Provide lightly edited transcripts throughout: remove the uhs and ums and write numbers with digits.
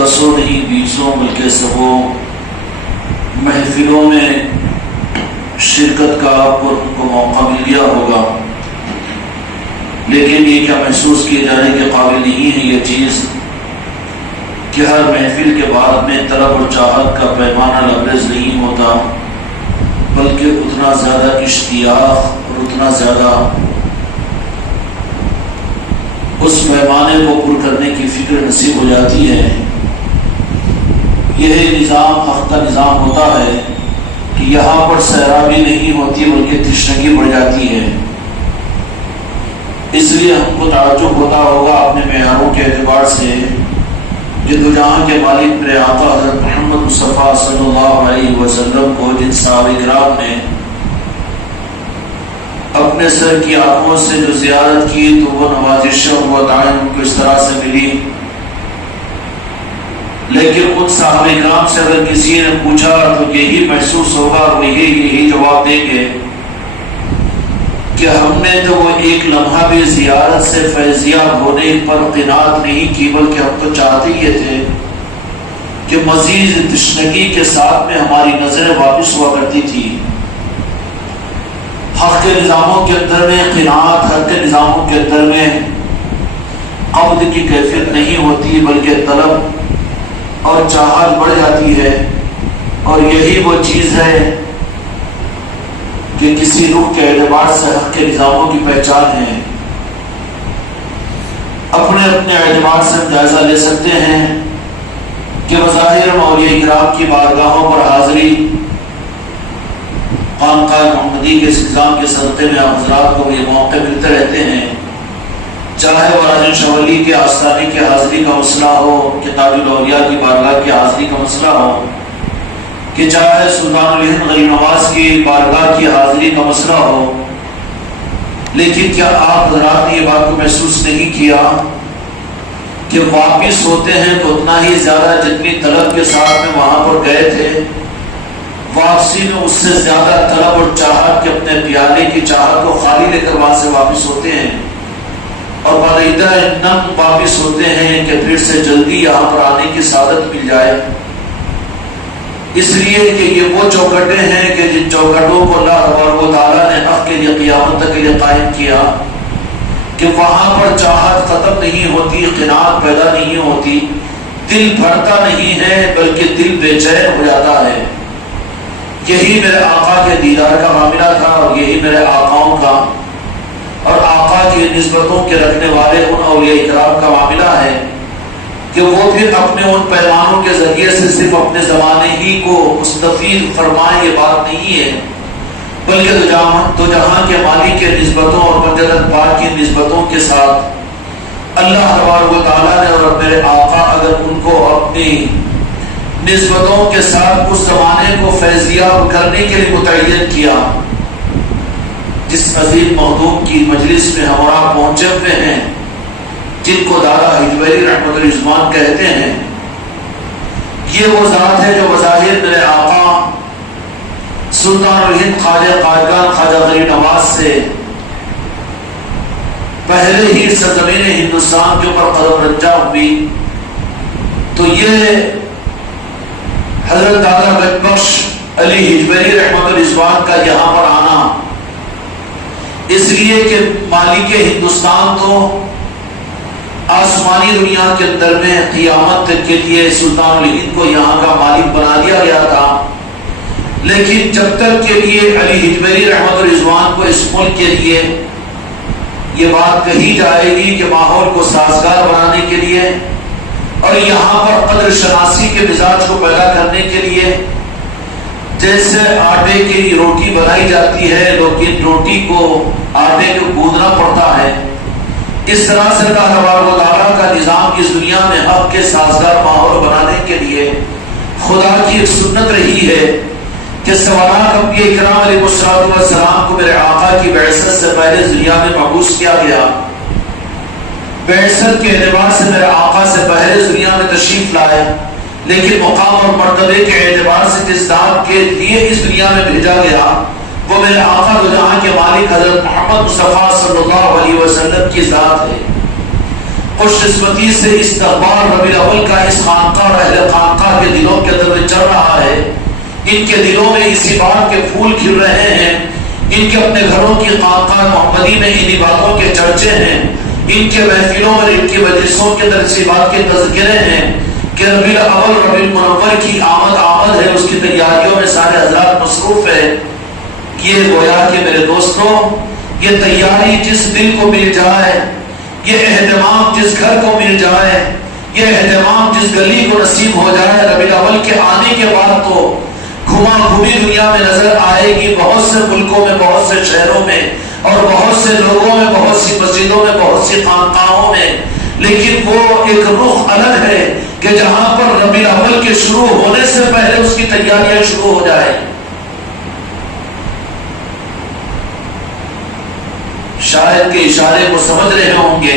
دسوں نہیں بیسوں بلکہ سبوں محفلوں میں شرکت کا آپ کو موقع مل گیا ہوگا، لیکن یہ کیا محسوس کیے جانے کے قابل نہیں ہے یہ چیز کہ ہر محفل کے بعد میں طلب اور چاہت کا پیمانہ لبریز نہیں ہوتا، بلکہ اتنا زیادہ اشتیاق اور اتنا زیادہ اس پیمانے کو پر کرنے کی فکر نصیب ہو جاتی ہے۔ یہ نظام حق کا نظام ہوتا ہے کہ یہاں پر سیرابی نہیں ہوتی بلکہ تشنگی بڑھ جاتی ہے۔ اس لیے ہم کو تعجب ہوتا ہوگا اپنے معیاروں کے اعتبار سے کہ دو جہاں کے مالک میرے آقا حضرت محمد مصطفیٰ صلی اللہ علیہ وسلم کو جن صحابہ کرام نے اپنے سر کی آنکھوں سے جو زیارت کی تو وہ نوازشیں اور وہ عطائیں ان کو اس طرح سے ملی، لیکن ان صحابہ کرام سے اگر کسی نے پوچھا تو یہی محسوس ہوگا، وہ یہی جواب دیں گے کہ ہم نے تو وہ ایک لمحہ بھی زیارت سے فیضیاب ہونے پر قناعت نہیں کی، بلکہ ہم تو چاہتے یہ تھے کہ مزید تشنگی کے ساتھ میں ہماری نظریں واپس ہوا کرتی تھی۔ حق کے نظاموں کے اندر میں قناعت، حق کے نظاموں کے اندر میں قبض کی کیفیت نہیں ہوتی بلکہ طلب اور چاہت بڑھ جاتی ہے، اور یہی وہ چیز ہے کہ کسی روح کے اعتبار سے حق کے نظاموں کی پہچان ہے۔ اپنے اپنے اعتبار سے ہم جائزہ لے سکتے ہیں کہ بظاہر اولیاء کرام کی بارگاہوں پر حاضری، خانقاہ محمدی کے نظام کے صدقے میں آپ حضرات کو یہ موقع ملتے رہتے ہیں، چاہے وہ راجن شولی کے آستانے کی حاضری کا مسئلہ ہو، کتاب الاولیاء کی بارگاہ کی حاضری کا مسئلہ ہو، کہ چاہے سلطان الہند غریب نواز کی بارگاہ کی حاضری کا مسئلہ ہو، لیکن کیا آپ حضرات نے یہ بات کو محسوس نہیں کیا کہ واپس ہوتے ہیں تو اتنا ہی زیادہ جتنی طلب کے ساتھ میں وہاں پر گئے تھے، واپسی میں اس سے زیادہ طلب اور چاہت کہ اپنے پیالے کی چاہت کو خالی لے کر وہاں سے واپس ہوتے ہیں، اور بالیدہ نم واپس ہوتے ہیں کہ پھر سے جلدی یہاں پر آنے کی سعادت مل جائے۔ اس لیے کہ یہ وہ چوکھٹیں ہیں کہ جن چوکھٹوں کو اللہ تبارک و تعالیٰ نے حق کے لیے قیامت تک کے لیے قائم کیا، کہ وہاں پر چاہت ختم نہیں ہوتی، قناعت پیدا نہیں ہوتی، دل بھرتا نہیں ہے بلکہ دل بے چین ہو جاتا ہے۔ یہی میرے آقا کے دیدار کا معاملہ تھا، اور یہی میرے آقاؤں کا اور آقا کی نسبتوں کے رکھنے والے ان اولیاء کرام کا معاملہ ہے کہ وہ پھر اپنے ان پیمانوں کے ذریعے سے صرف اپنے زمانے ہی کو مستفید فرمائیں، یہ بات نہیں ہے، بلکہ دو جہاں کے مالک کے نسبتوں اور منجلت پاک کی نسبتوں کے ساتھ اللہ تبارک و تعالیٰ نے اور میرے آقا اگر ان کو اپنی نسبتوں کے ساتھ اس زمانے کو فیضیاب کرنے کے لیے متعین کیا، جس عظیم مخدوم کی مجلس میں ہمارا پہنچے ہوئے ہیں، جن کو دادا ہجویری رحمت الرضوان کہتے ہیں، یہ وہ ذات ہے جو بظاہر میرے آقا سلطان الہند خواجہ قائدگان خواجہ غریب نواز سے پہلے ہی سرزمین ہندوستان کے اوپر قدم رنجا ہوئی، تو یہ حضرت دادا گنج بخش علی ہجویری رحمت الرضوان کا یہاں پر آنا اس لیے کہ مالک ہندوستان تو آسمانی دنیا کے اندر میں قیامت کے لیے سلطان الہند کو یہاں کا مالک بنا دیا گیا تھا، لیکن جب تک کے لیے علی ہجویری رحمت الرضوان کو اس ملک کے لیے یہ بات کہی جائے گی کہ ماحول کو سازگار بنانے کے لیے اور یہاں پر قدر شناسی کے مزاج کو پیدا کرنے کے لیے، جیسے آٹے کی روٹی بنائی جاتی ہے لیکن روٹی کو آٹے کو گوندنا پڑتا ہے، اس طرح سے اللہ تبارک و تعالیٰ کا نظام اس دنیا میں حق کے سازگار ماحول بنانے کے لیے خدا کی ایک سنت رہی ہے کہ سوالات انبیاء کرام علیہ السلام کو میرے آقا کی بعثت سے پہلے دنیا میں مبعوث کیا گیا، بعثت کے اعتبار سے میرے آقا سے پہلے دنیا میں تشریف لائے، لیکن مقام اور مرتبے کے اعتبار سے جس ذات کے لیے اس دنیا میں بھیجا گیا وہ میرے آقا دو جہاں کے مالک حضرت محمد مصطفیٰ صلی اللہ علیہ وسلم کی ذات ہے۔ خوش قسمتی سے استقبال ربیع الاول کا اس خانقاہ اور اہل خانقاہ کے دلوں کے اندر چل رہا ہے. ان کے دلوں میں اسی بات کے پھول کھل رہے ہیں. ان کے اپنے گھروں کی خانقاہ محمدی میں انہی باتوں کے چرچے ہیں. ان کے محفلوں اور ان کی مجلسوں کے اندر اسی بات کے تذکرے ہیں کہ ربیع الاول ربیع المنور کی آمد ہے. اس کی تیاریوں میں سارے حضرات مصروف ہے. یہ گویا کہ میرے دوستوں یہ تیاری جس دل کو مل جائے, یہ اہتمام جس گھر کو مل جائے, یہ اہتمام جس گلی کو نصیب ہو جائے, ربیع الاول کے آنے کے بعد تو گھما گھومی دنیا میں نظر آئے گی. بہت سے ملکوں میں, بہت سے شہروں میں, اور بہت سے لوگوں میں, بہت سی مسجدوں میں, بہت سی خانقاہوں میں. لیکن وہ ایک رخ الگ ہے کہ جہاں پر ربیع الاول کے شروع ہونے سے پہلے اس کی تیاریاں شروع ہو جائیں. شاید کے اشارے کو سمجھ رہے ہوں گے.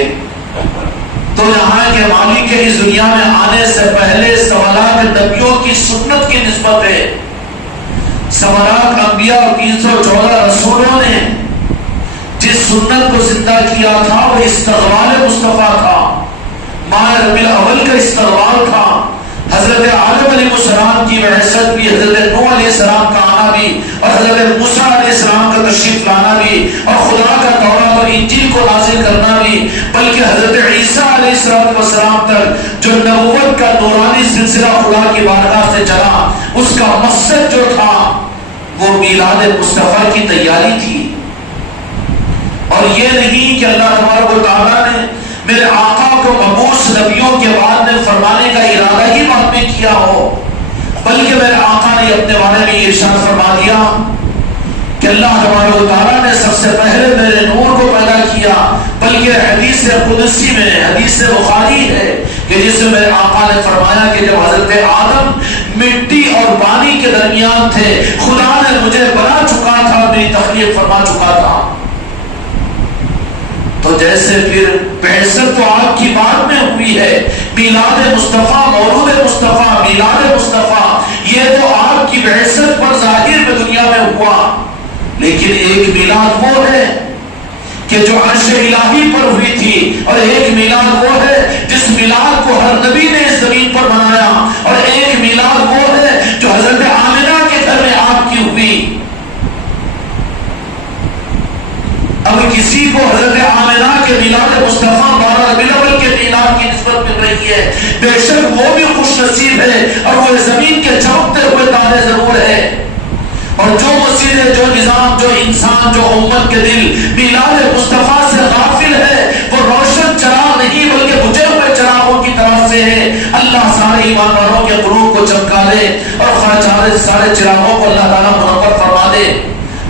تو یہاں کے مالک کے اس دنیا میں آنے سے پہلے سوالات نبیوں کی سنت کی نسبت ہے. سوالات انبیاء اور 314 رسولوں نے جس سنت کو زندہ کیا تھا وہ استقبال مصطفیٰ تھا. ماہ ربیع الاول کا استقبال تھا. حضرت آدم علیہ السلام کی بعثت بھی, حضرت نوح علیہ السلام کا آنا بھی, اور حضرت موسیٰ علیہ السلام کا تشریف لانا بھی, اور خدا کا تورات اور انجیل کو نازل کرنا بھی, بلکہ حضرت عیسیٰ علیہ السلام تک جو نبوت کا نورانی سلسلہ خدا کی بارگاہ سے چلا, اس کا مقصد جو تھا وہ میلاد مصطفیٰ کی تیاری تھی. اور یہ نہیں کہ اللہ تبارک و تعالیٰ نے میرے آقا کو مبعوث نبیوں کے بعد میں فرمانے کا ارادہ ہی بعد میں کیا ہو, بلکہ میرے آقا نے اپنے بارے میں یہ ارشاد فرما دیا کہ اللہ تبارک و تعالیٰ نے سب سے پہلے میرے نور کو پیدا کیا. بلکہ حدیث قدسی میں, حدیث بخاری ہے کہ جس میں میرے آقا نے فرمایا کہ جب حضرت آدم مٹی اور پانی کے درمیان تھے, خدا نے مجھے بنا چکا تھا, میری تخلیق فرما چکا تھا. تو جیسے پھر بعثت تو آپ کی بات میں ہوئی ہے, میلاد مصطفیٰ, مولود مصطفیٰ, میلاد مصطفیٰ, یہ تو آپ کی بعثت پر ظاہر میں دنیا میں ہوا. لیکن ایک میلاد وہ ہے کہ جو عرش الہی پر ہوئی تھی, اور ایک میلاد وہ ہے جس میلاد کو ہر نبی نے اس زمین پر منایا, اور ایک میلاد وہ ہے جو حضرت آمنہ کے گھر میں آپ کی ہوئی. اب کسی کو حضرت آمنہ کے میلاد مصطفیٰ 12 ربیع الاول کے میلاد کی نسبت مل رہی ہے, بے شک وہ بھی خوش نصیب ہے, اور وہ زمین کے چمکتے ہوئے تارے ضرور ہے. اور جو مسجد, جو نظام, جو انسان, جو امت کے دل میلاد مصطفیٰ سے غافل ہے, وہ روشن چراغ نہیں بلکہ بجھے ہوئے چراغوں کی طرف سے ہے. اللہ سارے ایمان والوں کے قلوب کو چمکا دے, اور سارے چراغوں کو اللہ تعالیٰ منور فرما دے.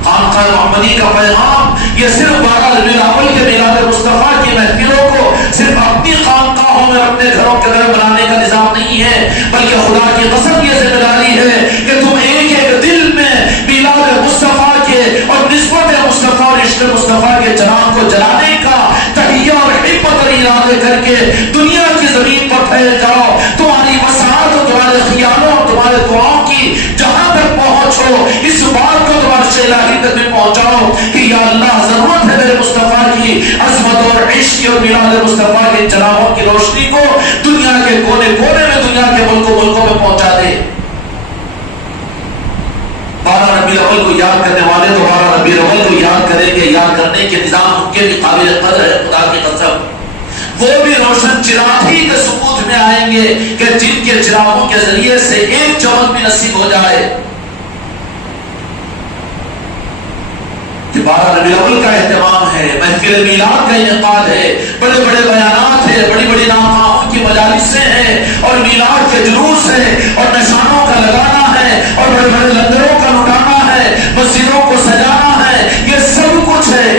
خانقاہ محمدی کا پیغام یہ صرف 12 ربیع الاول کے میلاد مصطفیٰ کی محفلوں کو صرف اپنی خانقاہوں میں, اپنے گھروں کے اندر بنانے کا نظام نہیں ہے, بلکہ خدا کی قسم یہ ذمہ داری ہے کہ تم ایک ایک دل میں میلاد مصطفیٰ کے اور نسبت مصطفیٰ اور عشق مصطفیٰ کے چراغ کو جلانے کا تہیہ اور ہمت اور ارادے کر کے دنیا کی زمین پر پھیل جاؤ. تمہاری مساعد اور تمہارے خیالوں اور تمہارے دعاؤں کی جہاں تک پہنچ ہو, اس بات کو تمہارے الہی تک میں پہنچاؤ کہ یا اللہ ضرورت ہے میرے مصطفیٰ کی عظمت اور عشق اور میلاد مصطفیٰ کے چراغوں کی روشنی کو دنیا کے کونے کونے میں, دنیا کے ملکوں میں پہنچا دے. 12 ربیع الاول کو یاد کرنے والے تو 12 ربیع الاول کو یاد کریں گے. یاد کرنے کے نظام ان کے بھی قابل قدر ہے, خدا کی قسم. وہ بھی روشن چراغ ہی کے ثبوت میں آئیں گے کہ جن کے چراغوں کے ذریعے سے ایک چمک بھی نصیب ہو جائے. 12 ربیع الاول کا اہتمام ہے, محفل میلاد کا انعقاد ہے, بڑے بڑے بیانات ہیں, بڑی بڑی نامعاون کی مجالسیں ہیں, اور میلاد کے جلوس ہیں, اور نشانوں کا لگانا ہے, اور بڑے بڑے لنگروں کا لٹانا ہے, مسجدوں کو سجانا ہے, یہ سب کچھ ہے.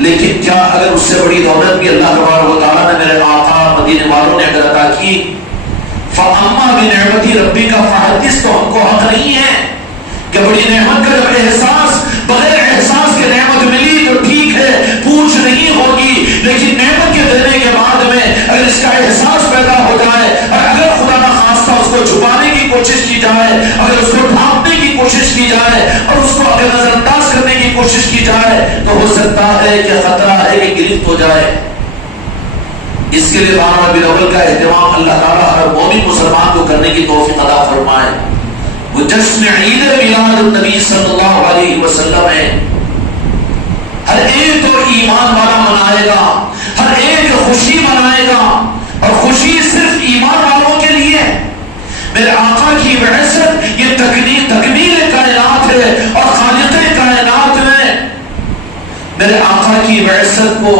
لیکن کیا اگر اس سے بڑی دولت بھی اللہ تبارک و تعالیٰ نے میرے آقا مدینے والوں نے اگر عطا کی, فَأَمَّا بِنِعْمَتِ رَبِّكَ فَحَدِّثْ, تو ہم کو حق نہیں ہے کہ بڑی نعمت کا جب احساس, بغیر احساس کے نعمت ملی تو ٹھیک ہے, پوچھ نہیں ہوگی, لیکن نعمت کے دینے کے بعد میں اگر اس کا احساس پیدا ہو جائے, اور اگر خدا نخواستہ اس کو چھپانے کی کوشش کی جائے, اگر اس کو ڈھانپنے کی کوشش کی جائے, اور اس کو اگر نظر انداز کرنے کی کوشش کی جائے, تو ہو سکتا ہے کہ خطرہ ہے کہ گرفت ہو جائے. اس کے لیے 12 ربیع الاول کا اہتمام اللہ تعالیٰ ہر مومن مسلمان کو کرنے کی توفیق عطا فرمائے۔ وہ جشن عید میلاد النبی صلی اللہ علیہ وسلم ہے، ہر ایک تو ایمان والا منائے گا، ہر ایک خوشی منائے گا، اور خوشی صرف ایمان والوں کے لیے۔ میرے آقا کی بعثت یہ تکمیل کائنات ہے اور خالق کائنات میں میرے آقا کی بعثت کو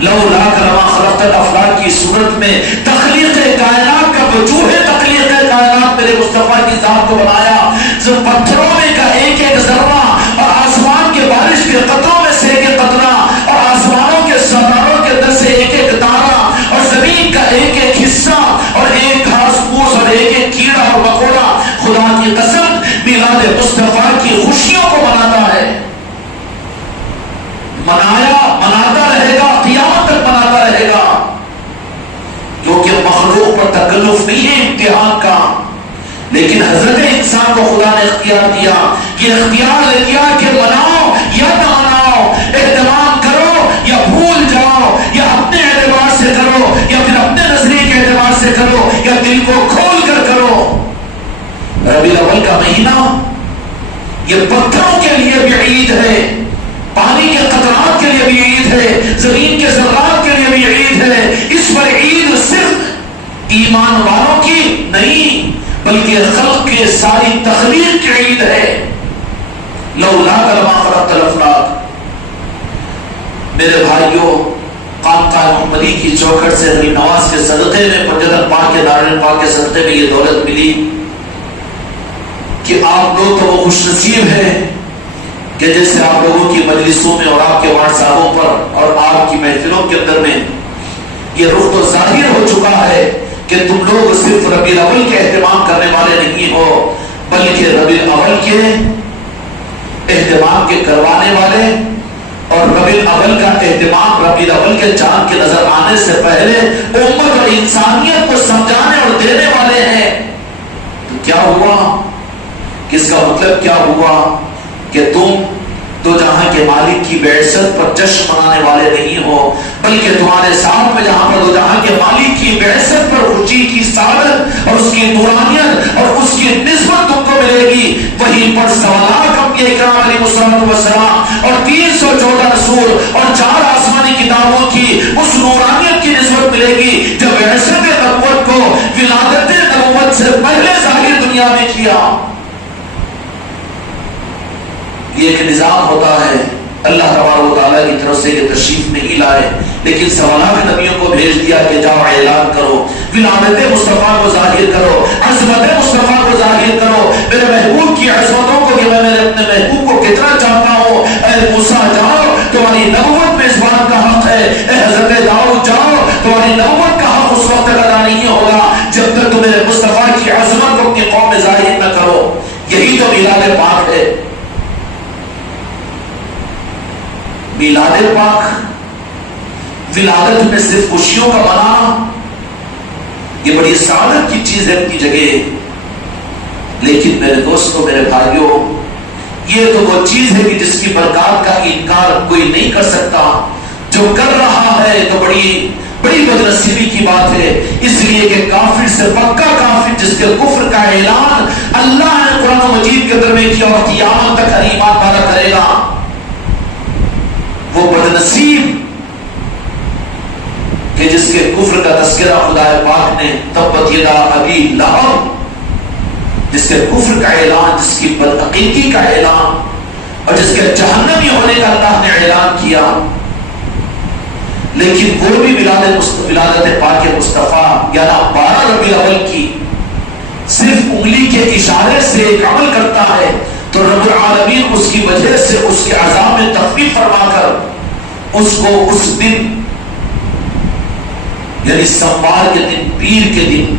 لولا لما خلقت الافلاک کی صورت میں تخلیق کائنات کا وجوہ تخلیق کائنات میرے مصطفیٰ کی ذات کو بنایا، جو پتھروں میں کا ایک ایک ذرہ اور آسمان کے بارش کے قطروں میں سے ایک ایک قطرہ اور آسمانوں کے ستاروں کے اندر سے ایک ایک تارہ اور زمین کا ایک ایک حصہ اور ایک گھاس پھوس اور ایک ایک کیڑا اور مکوڑا، خدا کی قسم میلاد مصطفیٰ کی خوشیوں کو مناتا ہے، مناتا رہے گا، قیامت تک مناتا رہے گا، کیونکہ مخلوق پر تکلف نہیں ہے امتحان کا، لیکن حضرت انسان کو خدا نے اختیار دیا، یہ اختیار دیا کہ مناؤ یا نہ مناؤ، اہتمام کرو یا بھول جاؤ، یا اپنے اعتبار سے کرو یا پھر اپنے نظریے کے اعتبار سے کرو یا دل کو کھول کر کرو۔ ربیع الاول کا مہینہ یہ پتھروں کے لیے بھی عید ہے، پانی کے قطرات کے لیے بھی عید ہے، زمین کے ذرات کے لیے بھی عید ہے۔ اس پر عید صرف ایمان والوں کی نہیں بلکہ خلق کے ساری تخلیق کی عید ہے۔ لولا لما خلقت الافلاک، میرے بھائیوں، خانقاہ محمدی کی چوکھٹ سے غریب نواز کے صدقے میں پنجتن پاک کے دارین پاک کے صدقے میں یہ دولت ملی کہ آپ لوگ تو وہ خوش نصیب ہیں کہ جیسے آپ لوگوں کی مجلسوں میں اور آپ کے واٹس ایپوں پر اور آپ کی محفلوں کے اندر میں یہ رخ تو ظاہر ہو چکا ہے کہ تم لوگ صرف ربیع الاول کے اہتمام کرنے والے نہیں ہو بلکہ ربیع الاول کے اہتمام کے کروانے والے اور ربیع الاول کا اہتمام ربیع الاول کے چاند کے نظر آنے سے پہلے امت اور انسانیت کو سمجھانے اور دینے والے ہیں۔ تو کیا ہوا؟ کس کا مطلب کیا ہوا کہ تم تو جہاں کے مالک کی بعثت پر جشن منانے والے نہیں ہو بلکہ تمہارے ساتھ میں جہاں پر دو جہاں کے مالک کی بعثت پر خوشی کی سعادت اور اس کی نورانیت اور اس کی نسبت تم کو ملے گی، وہیں پر سوالات انبیاء کرام علیہ السلام اور 314 رسول اور 4 آسمانی کتابوں کی اس نورانیت کی نسبت ملے گی جو بعثت نبوت کو ولادت نبوت سے پہلے ظاہر دنیا میں کیا۔ یہ ایک نظام ہوتا ہے، اللہ تبارک و تعالیٰ کی طرف سے یہ تشریف نہیں لائے لیکن سوالات نبیوں کو بھیج دیا کہ جاؤ اعلان کرو، ولادت مصطفیٰ کو ظاہر کرو، عظمت مصطفیٰ کو ظاہر کرو، میرے محبوب کی عظمتوں کو کہ میں میرے اپنے محبوب کو کتنا چاہتا ہوں۔ اے موسیٰ جاؤ، تمہاری نبوت میں اس بات کا حق ہے، اے حضرت داؤد جاؤ، تمہاری نبوت کا حق اس وقت تک ادا نہیں ہوگا جب تک تم میرے مصطفیٰ کی عظمت کو اپنی قوم میں ظاہر نہ کرو۔ یہی تو میلاد پاک ہے۔ میلاد پاک ولادت میں صرف خوشیوں کا منانا یہ بڑی سعادت کی چیز ہے اپنی جگہ، لیکن میرے دوستوں، میرے بھائیوں، یہ تو وہ چیز ہے کہ جس کی برکات کا انکار کوئی نہیں کر سکتا، جو کر رہا ہے تو بڑی بدنصیبی کی بات ہے، اس لیے کہ کافر سے پکا کافر جس کے کفر کا اعلان اللہ نے قرآن مجید کے اندر میں کیا اور قیامت تک ہر ایمان والا کرے گا، وہ بدنصیب کہ جس کے کفر کا تذکرہ خدا پاک نے تبت یدا ابی لہب، جس کے کفر کا اعلان، جس کی بدعقیدگی کا اعلان اور جس کے جہنمی ہونے کا اللہ نے اعلان کیا، لیکن وہ بھی ولادت پاک مصطفیٰ یعنی 12 ربیع الاول کی صرف انگلی کے اشارے سے ایک عمل کرتا ہے تو رب العالمین اس کی وجہ سے اس کے عذاب میں تخفیف فرما کر اس کو اس دن یعنی سوال کے دن، پیر کے دن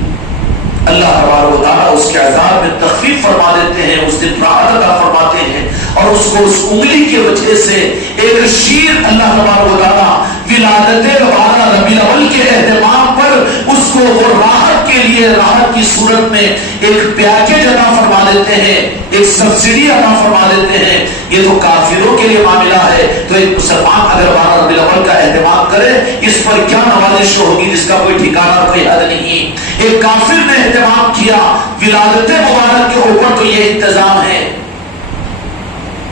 اللہ تبارک و تعالیٰ اس کے عذاب میں تخفیف فرما دیتے ہیں، اس دن راحت عطا فرماتے ہیں اور اس کو اس انگلی کی وجہ سے ایک شیر اللہ تبارک و تعالیٰ ولادت 12 ربیع الاول کے اہتمام پر اس کو وہ راحت کے کے لیے راحت کی صورت میں ایک پیکیج عطا فرما دیتے ہیں، ایک سبسڈی عطا فرما دیتے ہیں، یہ تو کافروں کے لیے معاملہ ہے، تو ایک مسلمان اگر 12 ربیع الاول کا اہتمام کرے اس پر کیا نوازش ہوگی جس کا کوئی ٹھکانہ کوئی حد نہیں۔ ایک کافر نے اہتمام کیا، ولادت مبارک کے اوپر تو یہ انتظام ہے،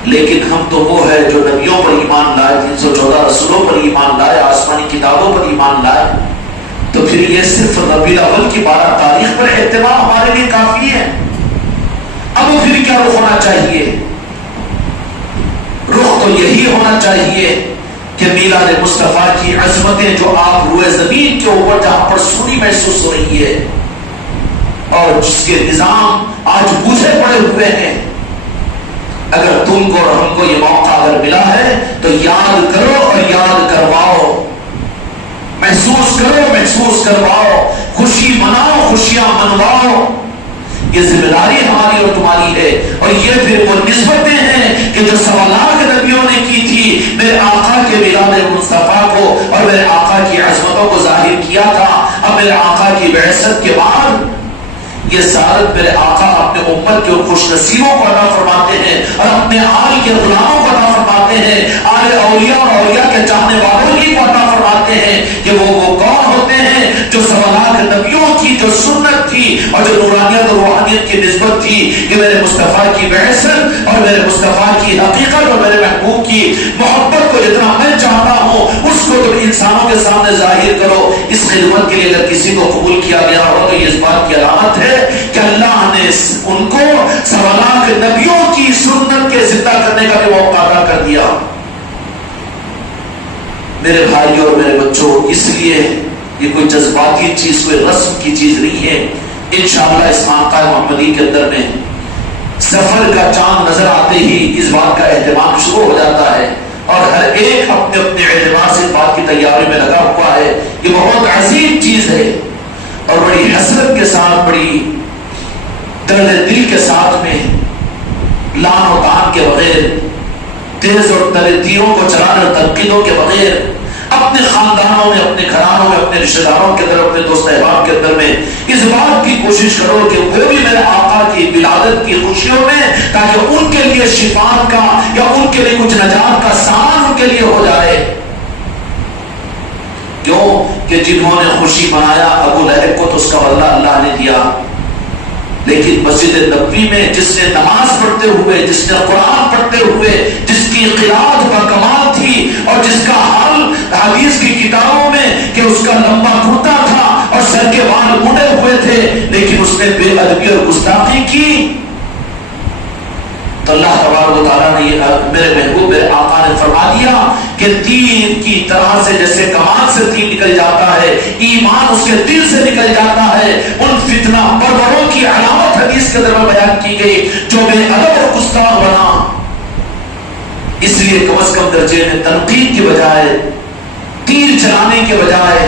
لیکن ہم تو وہ ہے جو نبیوں پر ایمان لائے، 314 رسولوں پر ایمان لائے، آسمانی کتابوں پر ایمان لائے، تو پھر یہ صرف ربیع الاول کی 12 تاریخ پر اہتمام ہمارے لیے کافی ہے؟ اب پھر کیا رخ ہونا چاہیے؟ رخ تو یہی ہونا چاہیے کہ میلاد مصطفیٰ کی عظمتیں جو آپ روئے زمین کے اوپر جہاں پر سنی محسوس ہو رہی ہے اور جس کے نظام آج بوجھے پڑے ہوئے ہیں، اگر تم کو اور ہم کو یہ موقع اگر ملا ہے تو یاد کرو اور یاد کرواؤ، محسوس کرو، محسوس کرواؤ، خوشی مناؤ، خوشیاں منواؤ۔ یہ ذمہ داری ہماری اور تمہاری ہے، اور یہ پھر وہ نسبتیں ہیں کہ جو 1.25 لاکھ نبیوں نے کی تھی میرے آقا کے میلاد مصطفیٰ کو اور میرے آقا کی عظمتوں کو ظاہر کیا تھا۔ اب میرے آقا کی بعثت کے بعد یہ سعادت میرے آقا اپنے امت کے خوش نصیبوں کو عطا فرماتے ہیں اور اپنے آل کے غلاموں کو عطا فرماتے ہیں، آل اولیاء اور اولیاء کے چاہنے والوں ہی کو عطا فرماتے ہیں کہ وہ کون ہوتے ہیں جو 1.25 لاکھ نبیوں کی جو سنت تھی اور جو نورانیت اور روحانیت کی نسبت تھی کہ میرے مصطفیٰ کی بعثت اور میرے مصطفیٰ کی حقیقت اور میرے محبوب کی محبت کو جتنا میں چاہتا ہوں اس کو تم انسانوں کے سامنے ظاہر کرو۔ اس خدمت کے لیے اگر کسی کو قبول کیا گیا ہو تو یہ اس بات کی علامت ہے کہ اللہ نے ان کو 1.25 لاکھ نبیوں کی سنت کے زندہ کرنے کا بھی موقع عطا کر دیا۔ میرے بھائیوں اور میرے بچوں، اس لیے یہ کوئی جذباتی چیز، کوئی رسم کی چیز نہیں ہے۔ انشاءاللہ اس خانقاہ محمدی کے اندر میں سفر کا چاند نظر آتے ہی اس بات کا اہتمام شروع ہو جاتا ہے اور ہر ایک اپنے اپنے اعتبار سے اس بات کی تیاری میں لگا ہوا ہے۔ یہ بہت عظیم چیز ہے اور بڑی حسرت کے ساتھ، بڑی درد دل کے ساتھ میں، لان و تان کے بغیر، تیز اور تلے تیروں کو چلانے اور تنقیدوں کے بغیر، اپنے خاندانوں میں، اپنے گھرانوں میں، اپنے رشتہ داروں کے اندر، اپنے دوست احباب کے اندر میں اس بات کی کوشش کرو کہ وہ بھی میرے آقا کی ولادت کی خوشیوں میں، تاکہ ان کے لیے شفاعت کا یا ان کے لیے کچھ نجات کا سامان ان کے لیے ہو جائے۔ کیوں کہ جنہوں نے خوشی منایا ابو لہب کو تو اس کا بدلہ اللہ نے دیا، لیکن مسجد نبوی میں جس نے نماز پڑھتے ہوئے، جس نے قرآن پڑھتے ہوئے، جس کی قرات بکمال تھی اور جس کا حال حدیث کی کتابوں میں کہ اس کا لمبا کرتا تھا اور سر کے بال اڑے ہوئے تھے، لیکن اس نے بے ادبی اور گستاخی کی، تو اللہ تبارک و تعالیٰ نے میرے محبوب میرے آقا نے فرما دیا کہ تیر کی طرح سے جیسے کمان سے تیر نکل جاتا ہے، ایمان اس کے دل سے نکل جاتا ہے۔ ان فتنہ پروروں کی علامت حدیث کے اندر میں بیان کی گئی جو بے ادب اور گستاخ بنا۔ اس لیے کم از کم درجے میں تنقید کی بجائے، تیر چلانے کے بجائے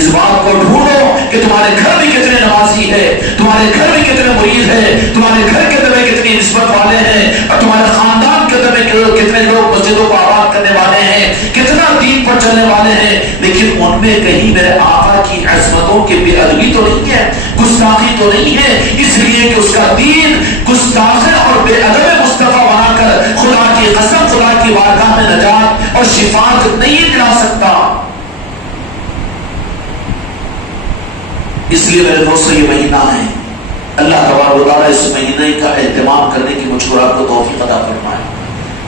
اس بات کو ڈھونڈو کہ تمہارے گھر میں کتنے نمازی ہے، تمہارے گھر میں کتنے مرید ہے، تمہارے گھر کے اندر میں کتنی نسبت والے ہیں، اور تمہارے خاندان کے اندر میں کتنے لوگ مسجدوں کو آباد کرنے والے ہیں، کتنا دین پر چلنے والے ہیں، لیکن ان میں کہیں میرے آقا کی عظمتوں کی بے ادبی تو نہیں ہے، گستاخی تو نہیں ہے، اس لیے کہ اس کا دین گستاخ اور بے ادب مصطفیٰ بنا کر خدا کی قسم خدا کی بارگاہ میں نجات اور شفاعت نہیں دلا سکتا۔ اس لیے میرے دوستوں یہ مہینہ ہے، اللہ تبارک و تعالیٰ اس مہینے کا اہتمام کرنے کی مجھ کو آپ کو توفیق عطا فرمائے۔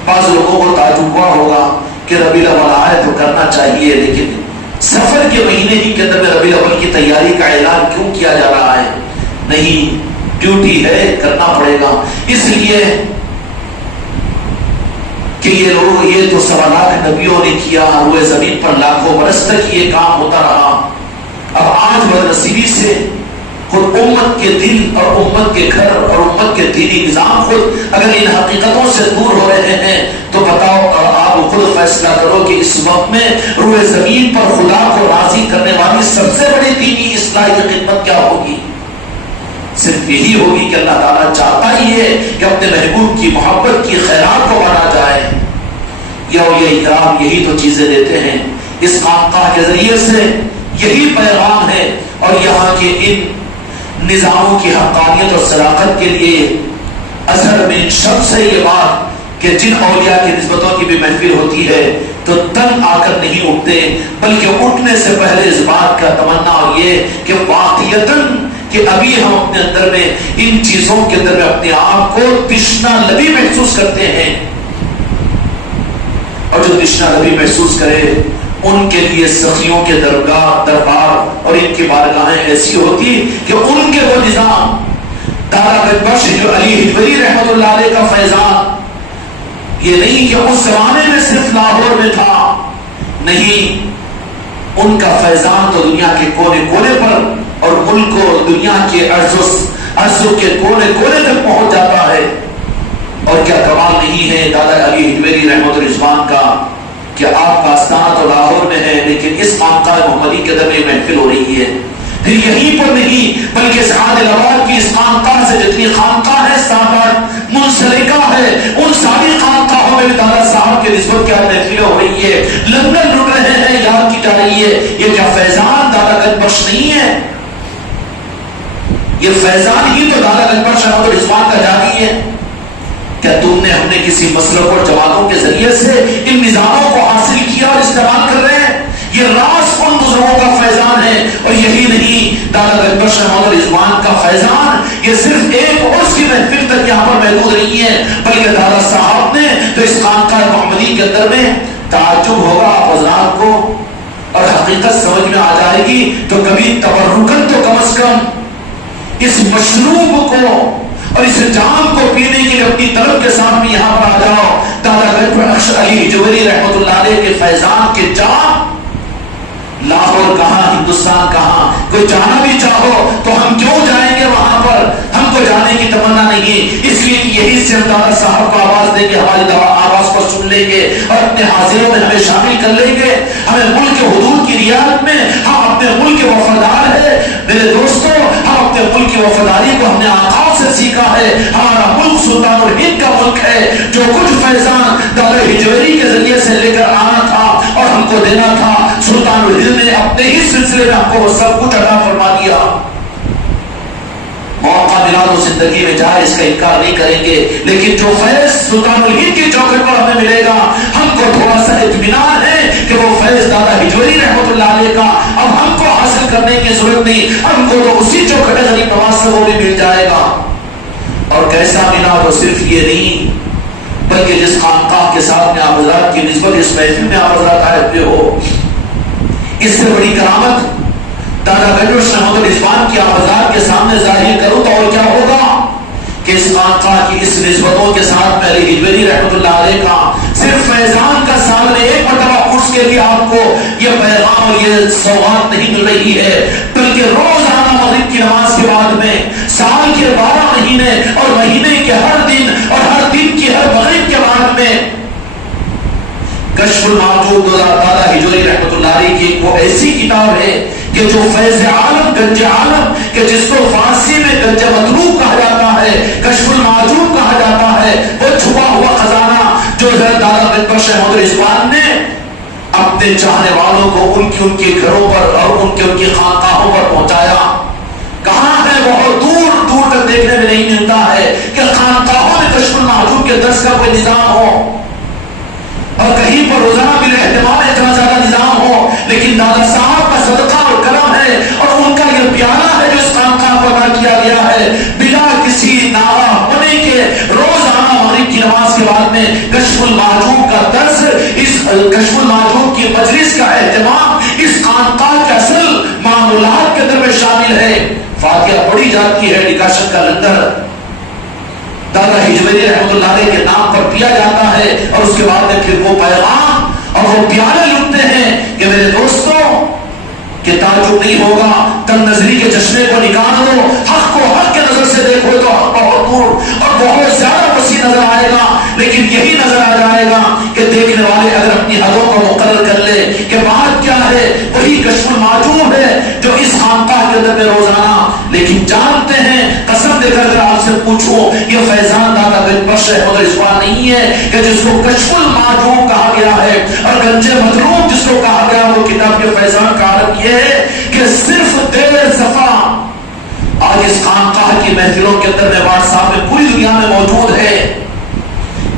بعض لوگوں کو تعجب ہوا ہوگا کہ ربیع الاول آئے تو کرنا چاہیے، لیکن سفر کے مہینے ہی کے اندر میں ربیع الاول کی تیاری کا اعلان کیوں کیا جا رہا ہے؟ نہیں، ڈیوٹی ہے، کرنا پڑے گا، اس لیے کہ یہ لوگ، یہ تو 1.25 لاکھ نبیوں نے کیا، روئے زمین پر لاکھوں برس تک یہ کام ہوتا رہا۔ اب آج بدنصیبی سے خود امت کے دل اور امت کے گھر اور امت کے دینی نظام خود اگر ان حقیقتوں سے دور ہو رہے ہیں تو بتاؤ اور آپ خود فیصلہ کرو کہ اس وقت میں روئے زمین پر خدا کو راضی کرنے والی سب سے بڑی دینی اصلاحی خدمت کیا ہوگی؟ صرف یہی ہوگی کہ اللہ تعالیٰ چاہتا ہی ہے کہ اپنے محبوب کی محبت کی خیرات کو بڑھا جائے، یہ اکرام یہی تو چیزیں دیتے ہیں۔ اس خانقاہ کے ذریعے سے یہی پیغام ہے اور یہاں کے ان نظاموں کی حقانیت اور صداقت کے لیے اثر میں شب سے یہ بات کہ جن اولیاء کی نسبتوں کی بھی محفل ہوتی ہے تو تن آ کر نہیں اٹھتے، بلکہ اٹھنے سے پہلے اس بات کا تمنا اور یہ کہ واقعیتاً کہ ابھی ہم اپنے اندر میں ان چیزوں کے اندر میں اپنے آپ کو تشنا لبی محسوس کرتے ہیں، اور جو تشنا لبی محسوس کرے ان کے لیے سخیوں کے دربار اور ان کی بارگاہیں ایسی ہوتی کہ ان کے وہ نظام دادا گنج بخش جو علی حجویری رحمۃ اللہ علیہ کا فیضان، یہ نہیں کہ اس زمانے میں صرف لاہور میں تھا، نہیں، ان کا فیضان تو دنیا کے کونے کونے پر اور ملک کو دنیا کے ارضوں کے کونے کونے تک پہنچ جاتا ہے۔ اور کیا کمال نہیں ہے دادا علی حجویری رحمۃ الرضوان کا کہ آپ کا آستانہ تو لاہور میں ہے، لیکن اس خانقاہ محمدی کے اندر یہ محفل ہو رہی ہے۔ پھر یہیں پر نہیں بلکہ سعاد الاباد کی اس خانقاہ سے جتنی خانقاہ ہے 7-8 منسلکہ ہے، ان ساری خانقاہوں میں بھی دادا صاحب کے نسبت کیا محفلیں ہو رہی ہے، لنگر لٹ رہے ہیں، یاد کی جا رہی ہے۔ یہ کیا فیضان دادا گنج بخش نہیں ہے؟ یہ فیضان ہی تو دادا گنج بخش رحمۃ الرضوان کا جاری ہے۔ کیا تم نے ہم نے کسی مسلک اور جماعتوں کے ذریعے سے ان نظاموں کو حاصل کیا اور استعمال کر رہے ہیں؟ یہ راز ان بزرگوں کا فیضان ہے، اور یہی نہیں دادا گنج بخش رحمۃ الرضوان کا فیضان یہ صرف ایک عرس کی محفل تک یہاں پر محدود نہیں ہے، بلکہ دادا صاحب نے تو اس خانقاہ محمدی کے اندر میں تعجب ہوگا آپ حضرات کو اور حقیقت سمجھ میں آ جائے گی تو کبھی تبرکن تو کم از کم اس مشروب کو اور اس جام کو پینے کے لیے اپنی طرف کے سامنے یہاں پر آ جاؤ۔ دادا گنج بخش علی حجویری رحمۃ اللہ علیہ کے فیضان کے جام، لاہور کہاں، ہندوستان کہاں، کوئی جانا بھی چاہو تو ہم کیوں جائیں گے وہاں پر، ہم کو جانے کی تمنا نہیں، اس لیے یہی سے دادا صاحب کو آواز دیں گے، ہماری آواز کو سن لیں گے اور اپنے حاضروں میں ہمیں شامل کر لیں گے۔ ہمیں ملک کے حدود کی رعایت میں ہم اپنے ملک کے وفادار ہیں میرے دوستوں، ہم اپنے ملک کی وفاداری کو ہم نے آقا سے سیکھا ہے۔ ہمارا ملک سلطان الہند کا ملک ہے، جو کچھ فیضان دادا حجویری کے ذریعے سے لے کر آنا تھا اور ہم کو دینا تھا، سلطان الہند نے اپنے ہی سلسلے میں ہم کو وہ سب کچھ عطا فرما دیا۔ موقع ملا تو زندگی میں جائے، اس کا انکار نہیں کریں گے، لیکن جو فیض سلطان الہند کی چوکھٹ پر ہمیں ملے گا، ہم کو تھوڑا سا اطمینان ہے کہ وہ فیض دادا حجویری رحمۃ اللہ علیہ کا اب ہم کو حاصل کرنے کی ضرورت نہیں، ہم کو تو اسی چوکھٹ غریب نواز سے وہ بھی مل جائے گا۔ اور کیسا ملا؟ وہ صرف یہ نہیں بلکہ جس خانقاہ کے ساتھ میں آپ حضرات کی نسبت اس محفل میں آپ حضرات آئے ہوئے ہو، اس سے بڑی کرامت دادا گنج بخش رحمۃ الرضوان کی آپ حضرات کے سامنے ظاہر کروں تو اور کیا ہوگا کہ اس خانقاہ کی اس نسبتوں کے ساتھ میں علی حجویری رحمۃ اللہ علیہ کا صرف فیضان کا سامنے ایک مرتبہ اس کے لیے آپ کو یہ پیغام اور یہ سوغات نہیں مل رہی ہے، بلکہ روزانہ مغرب کی نماز کے بعد میں سال کے 12 مہینے اور مہینے کے ہر دن اور ہر دن کی ہر مغرب کے بعد میں کشف المعجوب دادا حجویری رحمۃ اللہ علیہ کی وہ ایسی کتاب ہے کہ جو فیض عالم گنج عالم کہ جس کو فارسی میں گنج مطلوب کہا جاتا ہے، کشف المعجوب کہا جاتا ہے، وہ چھپا ہوا خزانہ جو دادا گنج بخش رحمۃ الرضوان نے اپنے چاہنے والوں کو ان کے گھروں پر اور ان کی خانقاہوں پر پہنچایا۔ کہاں ہے؟ بہت دور دور تک دیکھنے میں نہیں ملتا ہے کہ خانقاہوں میں کشف المعجوب کے درس کا کوئی نظام ہو اور کہیں پر روزانہ بلا اہتمام اتنا زیادہ نظام ہو، لیکن دادا صاحب کا صدقہ اور کرم ہے اور ان کا یہ پیالہ ہے جو اس خانقاہ کو عطا کیا گیا ہے، بلا کسی ناغہ ہونے کے روزانہ مغرب کی نماز کے بعد میں کشف المعجوب کا درس، اس کشف المعجوب کی مجلس کا اہتمام اس خانقاہ کے اصل معمولات کے اندر میں شامل ہے۔ فاتحہ پڑھی جاتی ہے، نکاشت کا لنگر دادا حجویری رحمۃ اللہ علیہ کے نام پر پیا جاتا ہے، اور اس کے بعد میں پھر وہ پیغام اور وہ پیالے لٹتے ہیں کہ میرے دوستوں کہ تعجب نہیں ہوگا، تن نظری کے چشمے کو نکال دو، حق کو حق کے نظر سے دیکھو تو حق بہت دور اور بہت زیادہ وسیع نظر آئے گا، لیکن یہی نظر آ جائے گا کہ دیکھنے والے اگر اپنی حدوں کو مقرر کر لے کہ بات کیا ہے، وہی کشف المعجوب ہے جو اس خانقاہ کے اندر میں روزانہ، لیکن جانتے ہیں قسم دے کر آپ سے پوچھو یہ فیضان دادا گنج بخش رحمۃ الرضوان نہیں ہے کہ جس کو کشف المعجوب کہا گیا ہے اور گنج مطلوب جس کو کہا گیا وہ کتاب کے فیضان کا عالم یہ ہے کہ صرف دیر اور اس خانقاہ کی محفلوں کے اندر میں واٹس ایپ میں پوری دنیا میں موجود ہے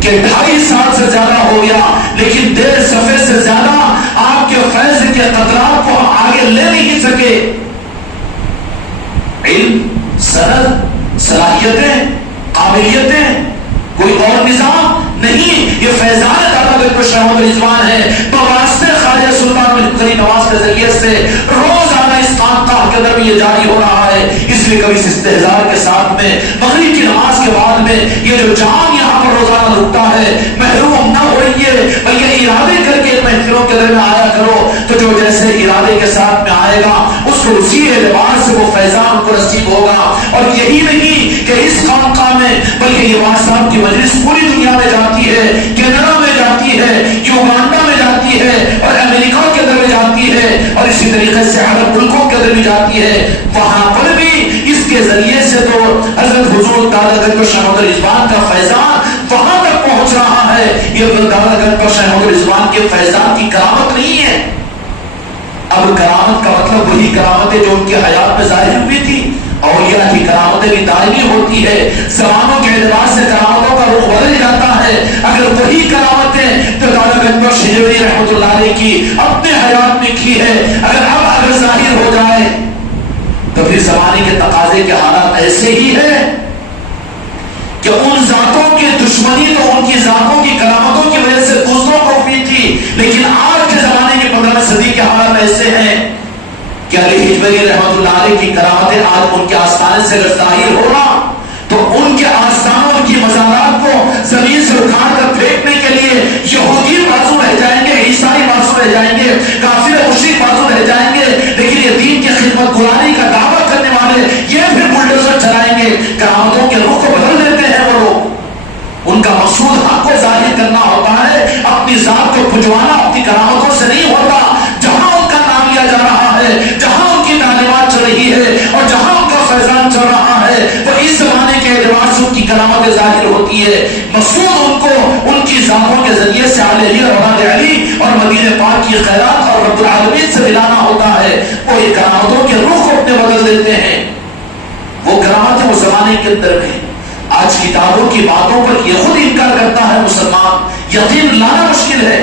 کہ 2.5 سال سے زیادہ ہو گیا لیکن 1.5 صفحے سے زیادہ آپ کے فیض کے قطرات کو ہم آگے لے نہیں سکے. علم، سند، صلاحیتیں، قابلیتیں، کوئی اور نظام نہیں. یہ فیضان دادا گنج بخش رحمۃ رضوان ہے بواسطے خواجہ سلطان ملک نواز کے ذریعے سے روزانہ اس خانقاہ کے اندر بھی یہ جاری ہو رہا ہے. اس لیے کبھی استحضار کے ساتھ میں مغرب کی نماز کے بعد میں یہ جو جام یہاں پر روزانہ رکتا ہے محروم نہ ہوئیے بلکہ ارادے کر کے محفلوں کے اندر میں آیا کرو. تو جو جیسے ارادے کے ساتھ میں آئے گا اس کو اسی اعتبار سے وہ فیضان کو نصیب ہوگا. اور یہی نہیں کہ اس خانقاہ میں بلکہ یہ واٹس ایپ کی مجلس پوری دنیا میں جاتی ہے، کینیڈا میں جاتی ہے، یوگانڈا میں جاتی ہے اور امریکہ کے اندر میں جاتی ہے اور اسی طریقے سے عرب ملکوں کے اندر بھی جاتی ہے. وہاں پر بھی اس کے ذریعے سے تو حضرت حضور دادا گنج بخش رحمۃ رضوان کا فیضان وہاں تک پہنچ رہا ہے. یہ دادا گنج بخش رحمۃ رضوان کے فیضان کی کرامت نہیں ہے. اب کرامت کا مطلب وہی کرامتیں جو ان کی حیات میں ظاہر ہوئی تھی. اولیاء کی کرامتیں بھی دائمی ہوتی ہے. زمانوں کے اعتبار سے کرامتوں کا رخ بدل جاتا ہے. اگر وہی کرامتیں تو دادا گنج بخش ہجویری رحمۃ اللہ علیہ کی اپنے حیات میں کی ہے اگر ظاہر ہو جائے تو پھر زمانے کے تقاضے کے حالات ایسے ہی ہیں کہ ان ذاتوں کی دشمنی تو ان کی ذاتوں کی کرامتوں کی وجہ سے دوسروں کو بھی تھی لیکن آج کے زمانے کی 15ویں صدی کے حالات ایسے ہیں کہ علی ہجویری رحمۃ اللہ علیہ کی کرامتیں آج ان کے آستانے سے اگر ظاہر ہونا تو ان کے آستانوں کی مزارات کو زمین سے اٹھا کر پھینکنے کے لیے یہودی بازو رہ جائیں گے، عیسائی بازو رہ جائیں گے، کافر مشرک بازو رہ جائیں گے. لیکن یہ دین کی خدمت گزاری کا دعویٰ کرنے والے یہ پھر بلڈوزر چلائیں گے. کرامتوں کے رخ کو بدل دیتے ہیں وہ لوگ. ان کا مقصود حق کو ظاہر کرنا ہوتا ہے، اپنی ذات کو پھجوانا اپنی کرامتوں سے نہیں ہوتا. جہاں ان کا نام لیا جا رہا ہے، جہاں ان کی تعلیمات چل رہی ہے اور جہاں ان کا فیضان چل رہا ہے وہ اس زمانے کے اعتبار سے ان کی کرامتیں ظاہر ہوتی ہے. مقصود ان کو ان کی ذاتوں کے ذریعے سے آل علی اور اولاد علی اور مدینہ پاک کی خیرات اور رب العالمین سے ملانا ہوتا ہے. وہ یہ کرامتوں کے رخ کو اپنے بدل دیتے ہیں. وہ کرامتیں وہ زمانے کے اندر میں آج کتابوں کی باتوں پر یہ خود انکار کرتا ہے مسلمان. یقین لانا مشکل ہے.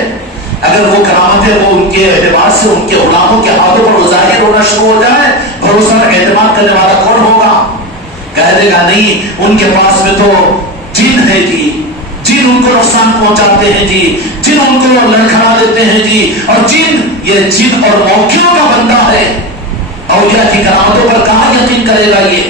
اگر وہ کرامتیں وہ ان کے اعتبار سے ان کے غلاموں کے ہاتھوں پر ظاہر ہونا شروع ہو جائے بھروسہ اعتماد کرنے والا کون ہوگا؟ کہہ دے گا نہیں ان کے پاس میں تو جن ہے جی، جن ان کو نقصان پہنچاتے ہیں جی، جن ان کو لڑکھڑا دیتے ہیں جی، اور جن یہ جن اور موقعوں کا بندہ ہے. اولیاء کی کرامتوں پر کہاں یقین کرے گا یہ؟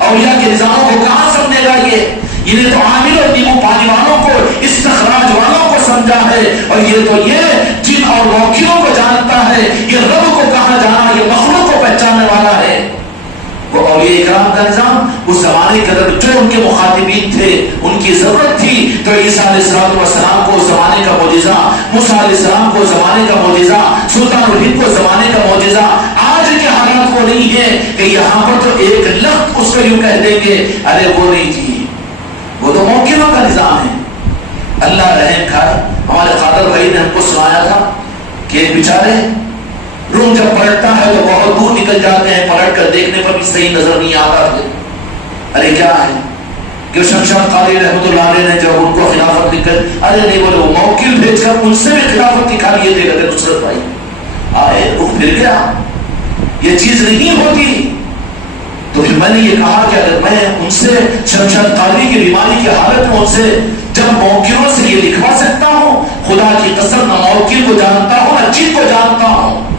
اولیاء کے نظاموں کو کہاں سمجھے گا یہ؟ انہیں تو عامل اور نیمو پانی والوں کو استخراج والوں کو سمجھا ہے اور یہ تو یہ جن اور موقعوں کو جانتا ہے. یہ رب کو کہاں جانا، یہ مخلوق کو پہچاننے والا ہے. وہ اولیاء اکرام کا نظام اس زمانے کے اندر جو ان کے مخاطبین تھے ان کی ضرورت تھی تو عیسیٰ علیہ السلام کو زمانے کا معجزہ، موسیٰ علیہ السلام کو زمانے کا معجزہ، سلطان الہند کو زمانے کا معجزہ. آج کے حالات کو نہیں ہے کہ یہاں پر تو ایک لفظ اس کو یوں کہہ دیں گے ارے وہ نہیں جی وہ تو موقعوں کا نظام ہے. اللہ رحم کھائے. ہمارے قادر بھائی نے ہم کو سنایا تھا کہ ایک بیچارے روم جب پلٹتا ہے تو بہت دور نکل جاتے ہیں، پلٹ کر دیکھنے پر بھی صحیح نظر نہیں آتا ہے. ارے کیا ہے کہ شمشاد قادری رحمۃ اللہ علیہ نے جب ان کو خلافت لکھ کر ارے نہیں بولو موکل بھیج کر ان سے بھی خلافت دکھا لیے تھے. اگر نصرت بھائی آئے رخ پھر گیا. یہ چیز نہیں ہوتی. تو پھر میں نے یہ کہا کہ اگر میں ان سے شمشاد قادری کی بیماری کی حالت میں ان سے جب موکلوں سے یہ لکھوا سکتا ہوں، خدا کی قسم نہ موکل کو جانتا ہوں نہ جن کو جانتا ہوں.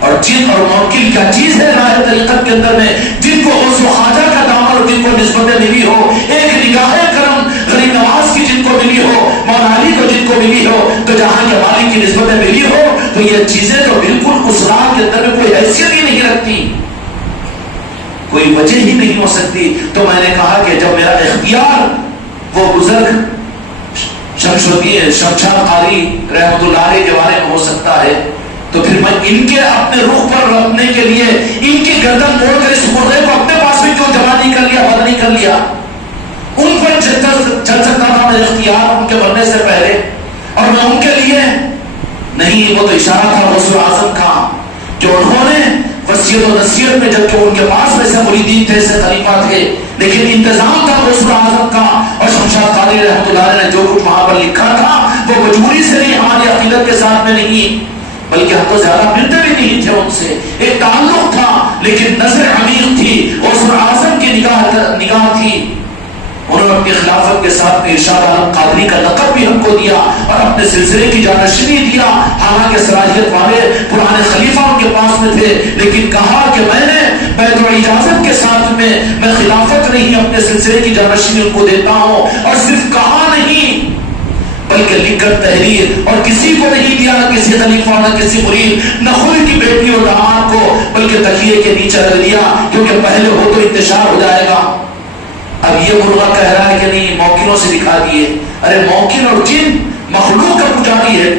اور جن اور موکل کیا چیز ہے راہ طریقت کے اندر میں جن کو غوث و خواجہ کا دامن اور جن کو نسبتیں ملی ہو، ایک نگاہ کرم غریب نواز کی جن کو ملی ہو، مولا علی کو جن کو ملی ہو، تو جہاں کے مالک کی نسبتیں ملی ہو تو یہ چیزیں تو بالکل اس راہ کے اندر میں کوئی حیثیت ہی نہیں رکھتی، کوئی وجہ ہی نہیں ہو سکتی. تو میں نے کہا کہ جب میرا اختیار وہ بزرگ شمشاد قادری رحمۃ اللہ علیہ کے بارے میں ہو سکتا ہے تو پھر میں ان کے اپنے رخ پر رکھنے کے لیے ان کی گردن موڑ کر اس مردے کو اپنے پاس میں کیوں جمع نہیں کر لیا، بند نہیں کر لیا؟ ان پر چل سکتا تھا میں اختیار ان کے مرنے سے پہلے اور میں ان کے لیے نہیں. وہ تو اشارہ تھا غوث اعظم کا جو انہوں نے وصیت و نصیحت میں، جبکہ ان کے پاس ویسے مریدین تھے، ایسے خلیفہ تھے، لیکن انتظام تھا غوث اعظم کا، اور شمشاد قادری رحمۃ اللہ علیہ نے جو کچھ وہاں پر لکھا تھا وہ مجبوری سے نہیں، ہماری عقیدت کے ساتھ میں نہیں، بلکہ ہم تو زیادہ ملتے بھی نہیں تھے ان سے، ایک تعلق تھا لیکن نظر عمیق تھی، غوث اعظم کی نگاہ تھی۔ انہوں نے اپنی خلافت کے ساتھ میں ارشاد عالم قادری کا لقب بھی ہم کو دیا اور اپنے سلسلے کی جانشینی دیا، حالانکہ صلاحیت والے پرانے خلیفہ ان کے پاس میں تھے، لیکن کہا کہ میں نے بیعت و اجازت کے ساتھ میں خلافت نہیں اپنے سلسلے کی جانشینی ان کو دیتا ہوں، اور صرف کہا نہیں بلکہ لکھ کر تحریر، اور کسی کو نہیں دیا، نہ کسی خلیفہ نہ کسی مرید، نہ خود کی بیٹی اور داماد کو، بلکہ تکیے کے نیچے رکھ دیا، کیونکہ پہلے ہو تو انتشار ہو جائے گا۔ اب یہ مرغا کہہ رہا ہے کہ نہیں موکلوں سے دکھا دیے، ارے موکل اور جن مخلوق کا پجاری ہے،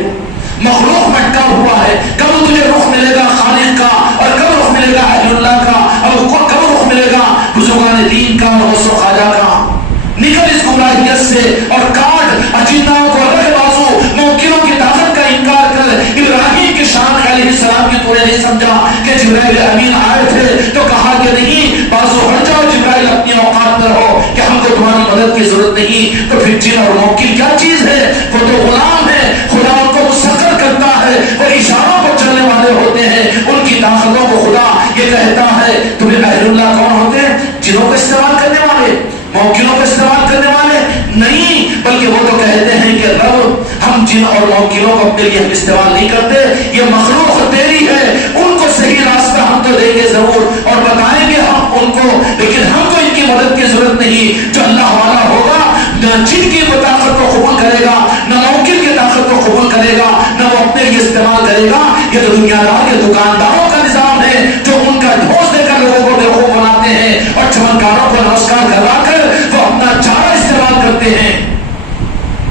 مخلوق مٹکا ہوا ہے، کب تجھے رخ ملے گا خالق کا، اور کب رخ ملے گا اہل اللہ کا، اور کب رخ ملے گا بزرگان دین کا اور غوث و خواجہ کا۔ نکل اس گمراہیت سے اور کاٹ اجناؤں کو رکھ بازو، موکلوں کی طاقت کا انکار کر۔ ابراہیم کی شان علیہ السلام کی تو نے نہیں سمجھا کہ جبرائیل امین آئے تھے تو کہا کہ نہیں بازو ہٹ جاؤ جبرائیل، اپنی اوقات میں رہو کہ ہم کو تمہاری مدد کی ضرورت نہیں۔ تو پھر جن اور موکل کیا چیز ہے؟ وہ تو غلام ہے، خدا ان کو مسخر کرتا ہے، وہ اشاروں پر چلنے والے ہوتے ہیں، ان کی طاقتوں کو خدا یہ کہتا ہے۔ تمہیں اہل اللہ کون ہوتے ہیں؟ جنوں کو استعمال کرنے والے، موکلوں کو استعمال کرنے والے نہیں، بلکہ وہ تو کہتے ہیں کہ رب ہم جن اور موکلوں کو اپنے لیے استعمال نہیں کرتے، یہ مخلوق تیری ہے، ان کو صحیح راستہ ہم تو دیں گے ضرور اور بتائیں گے ہم ان کو، لیکن ہم کو ان کی مدد کی ضرورت نہیں۔ جو اللہ والا ہوگا نہ جن کی طاقت کو قبول کرے گا، نہ موکل کی طاقت کو قبول کرے گا، نہ وہ اپنے لیے استعمال کرے گا۔ یہ تو دنیا دار کے دکانداروں کا نظام ہے، جو ان کا ڈھوس دے کر لوگوں کو بیوقوف بناتے ہیں اور چمنکاروں کو نمسکار کروا کر وہ اپنا چارہ استعمال کرتے ہیں۔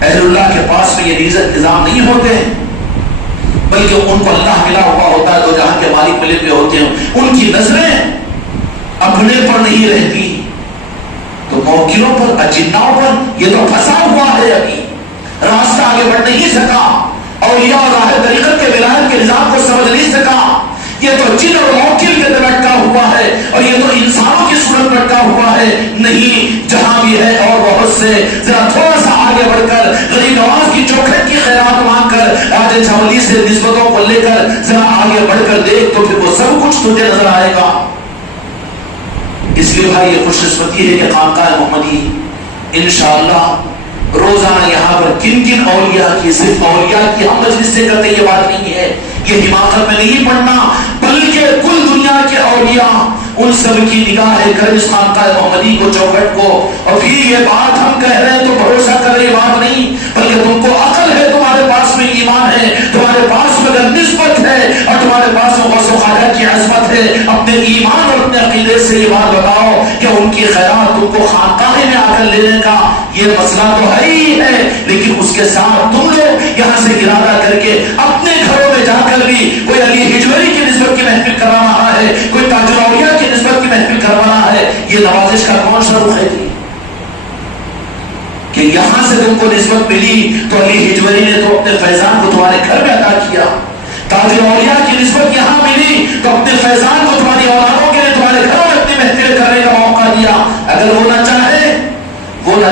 اہل اللہ کے پاس میں یہ نظام نہیں ہوتے، بلکہ ان کو اللہ ملا ہوا ہوتا ہے، جو جہاں کے مالک ملے ہوئے ہوتے ہیں، ان کی نظریں اپنے پر نہیں رہتی۔ تو موکلوں پر، اجناؤں پر یہ تو پھنسا ہوا ہے، ابھی راستہ آگے بڑھ نہیں سکا، اولیاء اور راہ طریقت کے ولایت کے نظام کو سمجھ نہیں سکا۔ یہ تو جن اور موکل کے اندر لٹکا ہوا ہے، اور یہ تو انسانوں کی صورت میں لٹکا ہوا ہے۔ نہیں، جہاں بھی ہے اور بہت سے، ذرا تھوڑا سا آگے بڑھ کر غریب نواز کی چوکھٹ کی خیرات مانگ کر، راجہ چاولی سے نسبتوں کو لے کر ذرا آگے بڑھ کر دیکھ تو پھر وہ سب کچھ تجھے نظر آئے گا۔ اس لیے بھائی یہ خوش قسمتی ہے کہ خانقاہ محمدی انشاءاللہ روزانہ یہاں پر کن کن اولیاء کی، صرف اولیاء کی ہم مجلس سے کرتے یہ بات نہیں ہے، یہ حماقت میں نہیں پڑھنا، بلکہ کل دنیا کے اولیاء ان سب کی نگاہ کر اس خانقاہ محمدی کو، چوکھٹ کو، اور پھر یہ بات ہم کہہ رہے ہیں تو بھروسہ کر رہے بات نہیں، بلکہ تم کو عقل ہے، تمہارے پاس میں ایمان ہے، تمہارے پاس میں اگر نسبت ہے اور تمہارے پاس میں غوث و خواجہ کی عظمت ہے، اپنے ایمان اور اپنے عقیدے سے یہ بات بتاؤ کہ ان کی خیرات تم کو خانقاہ میں آ کر لینے کا یہ مسئلہ تو ہے ہی ہے، لیکن اس کے ساتھ تم لوگ یہاں سے ارادہ کر کے اپنے گھروں میں جا کر بھی کوئی علی ہجوری کی نسبت کی محفل کروا رہا ہے، کوئی تاج الاولیاء کی نسبت کی محفل کروا رہا ہے، یہ نوازش کا کون سا رخ ہے کہ یہاں سے تم کو نسبت ملی تو علی ہجوری نے تو اپنے فیضان کو تمہارے گھر میں عطا کیا، تاج الاولیاء کی نسبت یہاں ملی تو اپنے فیضان کو تمہاری اولادوں کے لیے تمہارے گھروں میں اپنی محفل کرنے کا موقع دیا۔ اگر وہ نہ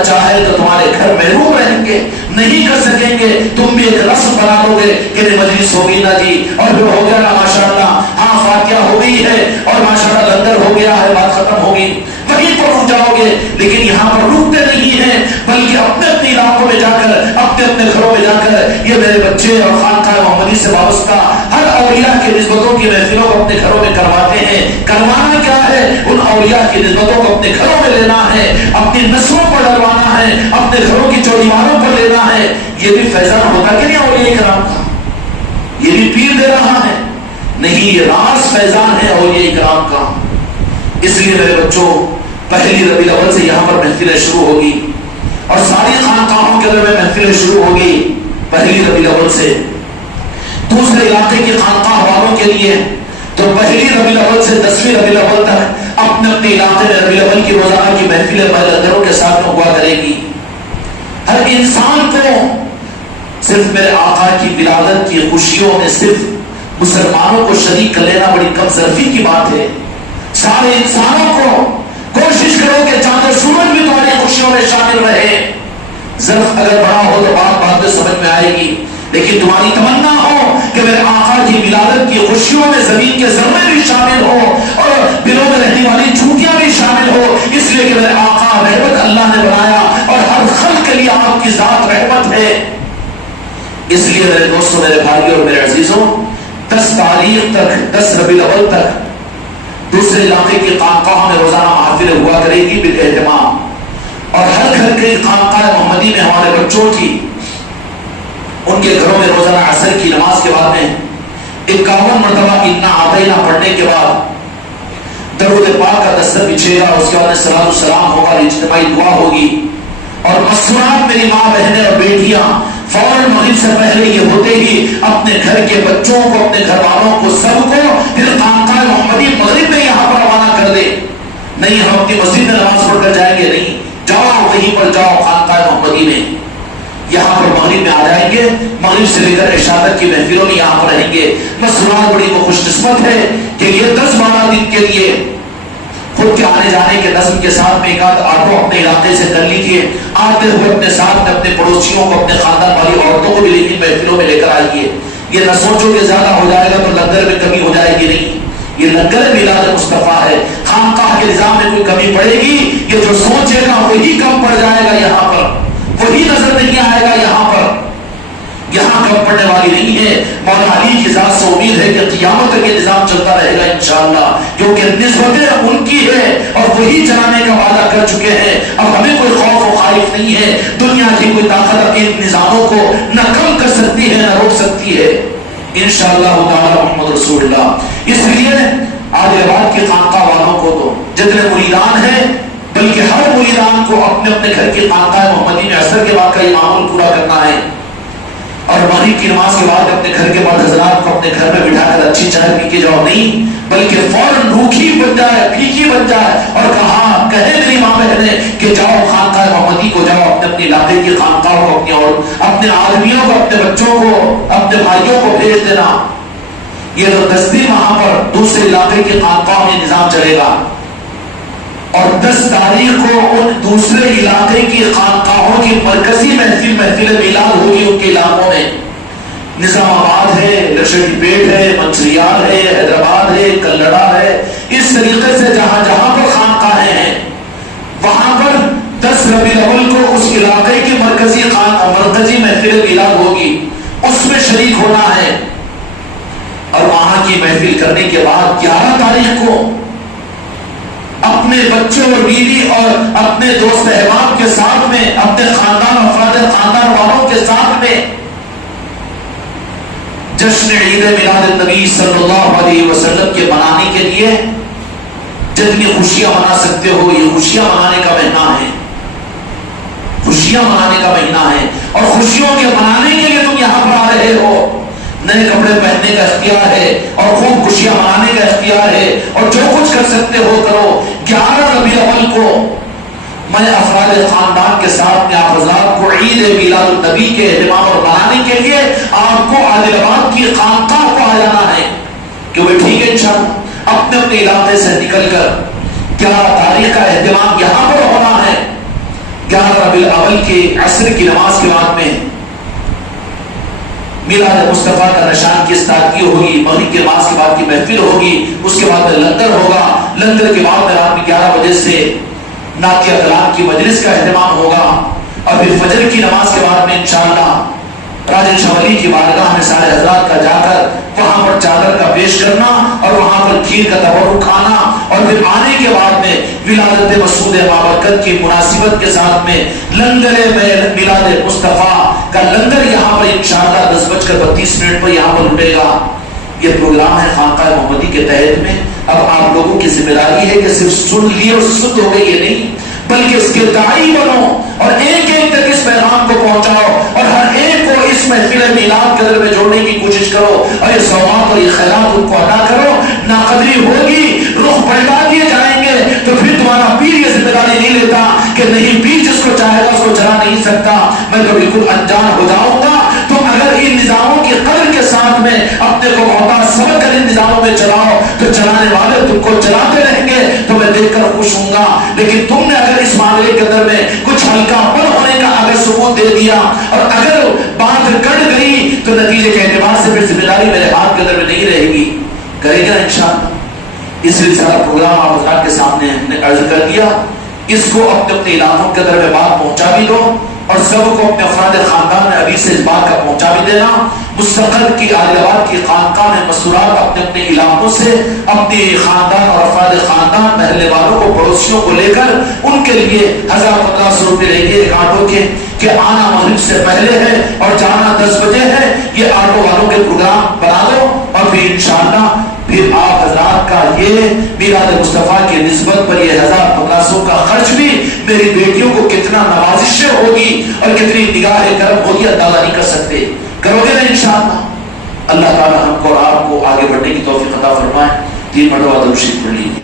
چاہے تو تمہارے گھر محروم رہیں گے، نہیں کر سکیں گے، تم بھی ایک رسم بنا لو گے کہ مجلس ہوگی نا جی، اور پھر ہو گیا نا ماشاءاللہ، ہاں فاتحہ ہو گئی ہے اور ماشاءاللہ لنگر ہو گیا ہے، بات ختم ہوگی، وہیں پر رک جاؤ گے۔ لیکن یہاں پر رکتے نہیں ہیں، بلکہ اپنے اپنے علاقوں میں جا کر، اپنے اپنے گھروں میں جا کر یہ میرے بچے اور خانقاہ محمدی سے وابستہ ہر اولیاء کی نسبتوں کی محفلوں کو اپنے گھروں میں کرواتے ہیں۔ کروانا کیا ہے؟ ان اولیاء کی نسبتوں کو اپنے گھروں میں لینا ہے، اپنی نسلوں پر ڈلوانا ہے، اپنے گھروں کی چوڑیواروں پر لینا ہے۔ یہ بھی فیضان ہوتا کہ نہیں اولیاء کرام کا؟ یہ بھی پیر دے رہا ہے؟ نہیں، یہ راز فیضان ہے اولیاء کرام کا۔ اس لیے میرے بچوں، پہلی ربیع الاول سے یہاں پر محفلیں شروع ہوگی اور ساری خانقاہوں کے اندر میں محفلیں شروع ہوگی پہلی ربیع الاول سے۔ دوسرے علاقے کی خانقاہ والوں کے لیے تو پہلی ربیع الاول سے 10ویں ربیع الاول تک اپنے اپنے علاقے میں ربیع الاول کی روزانہ کی محفلیں مہلندروں کے ساتھ ہوا کرے گی۔ ہر انسان کو صرف میرے آقا کی ولادت کی خوشیوں میں صرف مسلمانوں کو شریک کر لینا بڑی کم ظرفی کی بات ہے. سارے انسانوں کو کوشش کرو کہ چاند و سورج بھی تمہاری خوشیوں میں شامل رہے. ظرف اگر بڑا ہو تو بات میں سمجھ میں آئے گی، لیکن تمہاری تمنا ہو کہ میرے آقا کی ولادت کی خوشیوں میں زمین کے ذرے بھی شامل ہو اور دلوں میں رہنے والی چوٹیاں بھی شامل ہو، اس لیے کہ میرے آقا رحمت اللہ نے بنایا اور ہر خلق کے لیے آپ کی ذات رحمت ہے. اس لیے میرے دوستوں، میرے بھائیوں اور میرے عزیزوں، 10 تاریخ تک، 10 ربیع الاول تک دوسرے علاقے کی خانقاہ میں روزانہ محافل ہوا کرے گی بالاہتمام، اور ہر گھر کے خانقاہ محمدی میں ہمارے بچوں کی، ان کے گھروں میں روزانہ عصر کی نماز کے بعد میں 51 مرتبہ انا اعطینا پڑھنے کے بعد درود پاک کا دستر بچھے گا. اس کے بعد صلاۃ السلام ہوگا، اجتماعی دعا ہوگی، اور مسنات میری ماں بہنیں اور بیٹیاں فوراً مغرب سے پہلے یہ ہوتے ہی اپنے گھر کے بچوں کو، اپنے گھر والوں کو، سب کو پھر خانقاہ محمدی مغرب میں یہاں پر روانہ کر دے. نہیں ہم اپنی مسجد میں نماز پڑھ کر جائیں گے، نہیں، جاؤ وہیں پر جاؤ خانقاہ محمدی میں، یہاں پر مغرب میں آ جائیں گے. مغرب سے لے کر عشاء تک کی محفلوں میں یہاں پر رہیں گے. مسلمان بڑی کو خوش قسمت ہے کہ یہ 10-12 دن کے لیے خود کے آنے جانے کے نظم کے ساتھ میں ایک آدھ آٹو اپنے علاقے سے کر لیجیے. آتے ہوئے اپنے ساتھ میں اپنے پڑوسیوں کو، اپنے خاندان والی عورتوں کو بھی لیکن محفلوں میں لے کر آئیے. یہ نہ سوچو کہ زیادہ ہو جائے گا تو لنگر میں کمی ہو جائے گی، نہیں، یہ لنگر میلاد مصطفیٰ ہے. خانقاہ کے نظام میں کوئی کمی پڑے گی، یہ جو سوچے گا وہی کم پڑ جائے گا، یہاں پر وہی نظر نہیں آئے گا. یہاں کم پڑنے والی نہیں ہے. مولا علی کی ذات سے امید ہے کہ قیامت تک یہ نظام چلتا رہے گا انشاءاللہ، کیونکہ نسبتیں ان کی ہے اور وہی چلانے کا وعدہ کر چکے ہیں. اب ہمیں کوئی خوف و خائف نہیں ہے. دنیا کی کوئی طاقت ان نظاموں کو نہ کم کر سکتی ہے نہ روک سکتی ہے انشاءاللہ تعالی محمد رسول اللہ. اس لیے عادل آباد کی خانقاہ والوں کو تو جتنے مریدان ہیں، بلکہ ہر مریدان کو اپنے اپنے گھر کی خانقاہ محمدی میں عصر کے بعد کا یہ معمول پورا کرنا ہے، اور مغرب کی نماز کے بعد اپنے گھر کے بعد حضرات کو اپنے گھر میں بٹھا کر اچھی چائے پی کے جاؤ، نہیں، بلکہ فوراً روکھی بن جائے، پھیکی بن جائے، اور کہے میری ماں بہنیں کہ جاؤ خانقاہ محمدی کو جاؤ، اپنے اپنے علاقے کی خانقاہ کو، اپنے آدمیوں کو، اپنے بچوں کو، اپنے بھائیوں کو بھیج دینا. یہ تو 10 دن وہاں پر دوسرے علاقے کی خانقاہ میں نظام چلے گا، اور 10 تاریخ کو ان دوسرے علاقے کی خانقاہوں کی مرکزی محفل میلاد ہوگی. ان کے علاقوں میں نظام آباد ہے، لشکری پیٹ ہے، منچریال ہے، حیدرآباد ہے، کلڑا ہے. اس طریقے سے جہاں جہاں پر خانقاہیں ہیں وہاں پر 10 ربیع الاول کو اس علاقے کی مرکزی محفل میلاد ہوگی، اس میں شریک ہونا ہے. اور وہاں کی محفل کرنے کے بعد 11 تاریخ کو اپنے بچوں اور بیوی اور اپنے دوست احباب کے ساتھ میں، اپنے خاندان افراد خاندان والوں کے ساتھ میں جشن عید میلاد النبی صلی اللہ علیہ وسلم کے منانے کے لیے جتنی خوشیاں منا سکتے ہو، یہ خوشیاں منانے کا مہینہ ہے. خوشیاں منانے کا مہینہ ہے، اور خوشیوں کے منانے کے لیے تم یہاں پر آ رہے ہو. نئے کپڑے پہننے کا اختیار ہے، اور خوب خوشیاں منانے کا اختیار ہے، اور جو کچھ کر سکتے ہو کرو. 11 ربیع الاول کو میں افراد خاندان کے ساتھ میں آپ حضرات کو عید میلاد النبی کے اہتمام اور منانے کے لیے آپ کو عادل آباد کی خانقاہ کو آ جانا ہے. کہ وہ ٹھیک ہے انشاءاللہ اپنے اپنے علاقے سے نکل کر 11 تاریخ کا اہتمام یہاں پر ہونا ہے. 11 ربیع الاول کی عصر کی نماز کے بعد میں میلاد مصطفیٰ کا نشان کی استادگی ہوگی. مغرب کی نماز کے بعد کی محفل ہوگی، اس کے بعد لنگر ہوگا. لنگر کے بعد میں رات میں 11 بجے سے نعتیہ کلام کی مجلس کا اہتمام ہوگا، اور پھر فجر کی نماز کے بعد میں انشاءاللہ راجن شاہ ولی کی بارگاہ میں سارے حضرات کا جا کر وہاں پر چادر کا پیش کرنا، اور وہاں پر کھیر کا تبرک کھانا، اور پھر آنے کے بعد میں ولادت مسعود بابرکت کی مناسبت کے ساتھ میں لنگر میلاد مصطفیٰ کا لنگر یہاں پر انشاءاللہ 10:32 پر یہاں پر اٹھے گا. یہ پروگرام ہے خانقاہ محمدی کے تحت میں. اب آپ لوگوں کی ذمہ داری ہے کہ صرف سن لیے اور سن ہو گئی یہ نہیں، بلکہ اس کے داعی بنو، اور ایک ایک تک اس پیغام کو پہنچاؤ، اور ہر ایک کو اس محفل میلاد کے اندر میں جوڑنے کی کوشش کرو، اور یہ ثوابات اور یہ خیرات ان کو ادا کرو. ناقدری ہوگی، رخ پلٹا دیے جائیں گے تو پھر تمہارا پیر یہ ذمہ داری نہیں لیتا کہ نہیں، پیر جس کو چاہے گا اس کو چلا نہیں سکتا، میں تو بالکل انجان ہو جاؤں گا. تم اگر ان نظاموں کی قدر کے ساتھ ساتھ میں اپنے کو محتاج سمجھ کر ان نظاموں میں چلاؤ تو چلانے والے تم کو چلاتے رہیں گے تو میں دیکھ کر خوش ہوں گا. لیکن تم نے اگر اس معاملے کے اندر میں کچھ ہلکا پن ہونے کا اگر ثبوت دے دیا اور اگر بات کٹ گئی تو نتیجے کے اعتبار سے پھر ذمہ داری میرے ہاتھ کے اندر میں نہیں رہے گی. کرے گا انشاءاللہ. اس لیے سارا پروگرام آپ حضرات کے سامنے ہم نے عرض کر دیا. اس کو اپنے اپنے علاقوں کے اندر میں بات پہنچا بھی دو اور سب کو اپنے افراد خاندان میں ابھی سے اس بات کا پہنچا بھی دینا. مستقل کی عادل آباد کی خانقاہ میں مسورات اپنے اپنے علاقوں سے اپنی خاندان اور افراد خاندان محلے والوں کو پڑوسیوں کو لے کر ان کے لیے 1000-1500 روپے لیں گے ایک آٹو کے کہ آنا مغرب سے پہلے ہے اور جانا 10 بجے ہے. یہ آٹو والوں کے پروگرام بنا دو اور پھر انشاءاللہ پھر آپ حضرات کا یہ میلاد مصطفیٰ کی نسبت پر یہ 1000-1500 کا خرچ بھی میری بیٹیوں کو کتنا نوازش ہوگی اور کتنی نگاہ کرم ہوگی اندازہ نہیں کر سکتے. کرو گے نا انشاءاللہ. اللہ تعالی ہم کو اور آپ کو آگے بڑھنے کی توفیق عطا فرمائے. 3 مرتبہ درود شریف پڑھ لیجیے.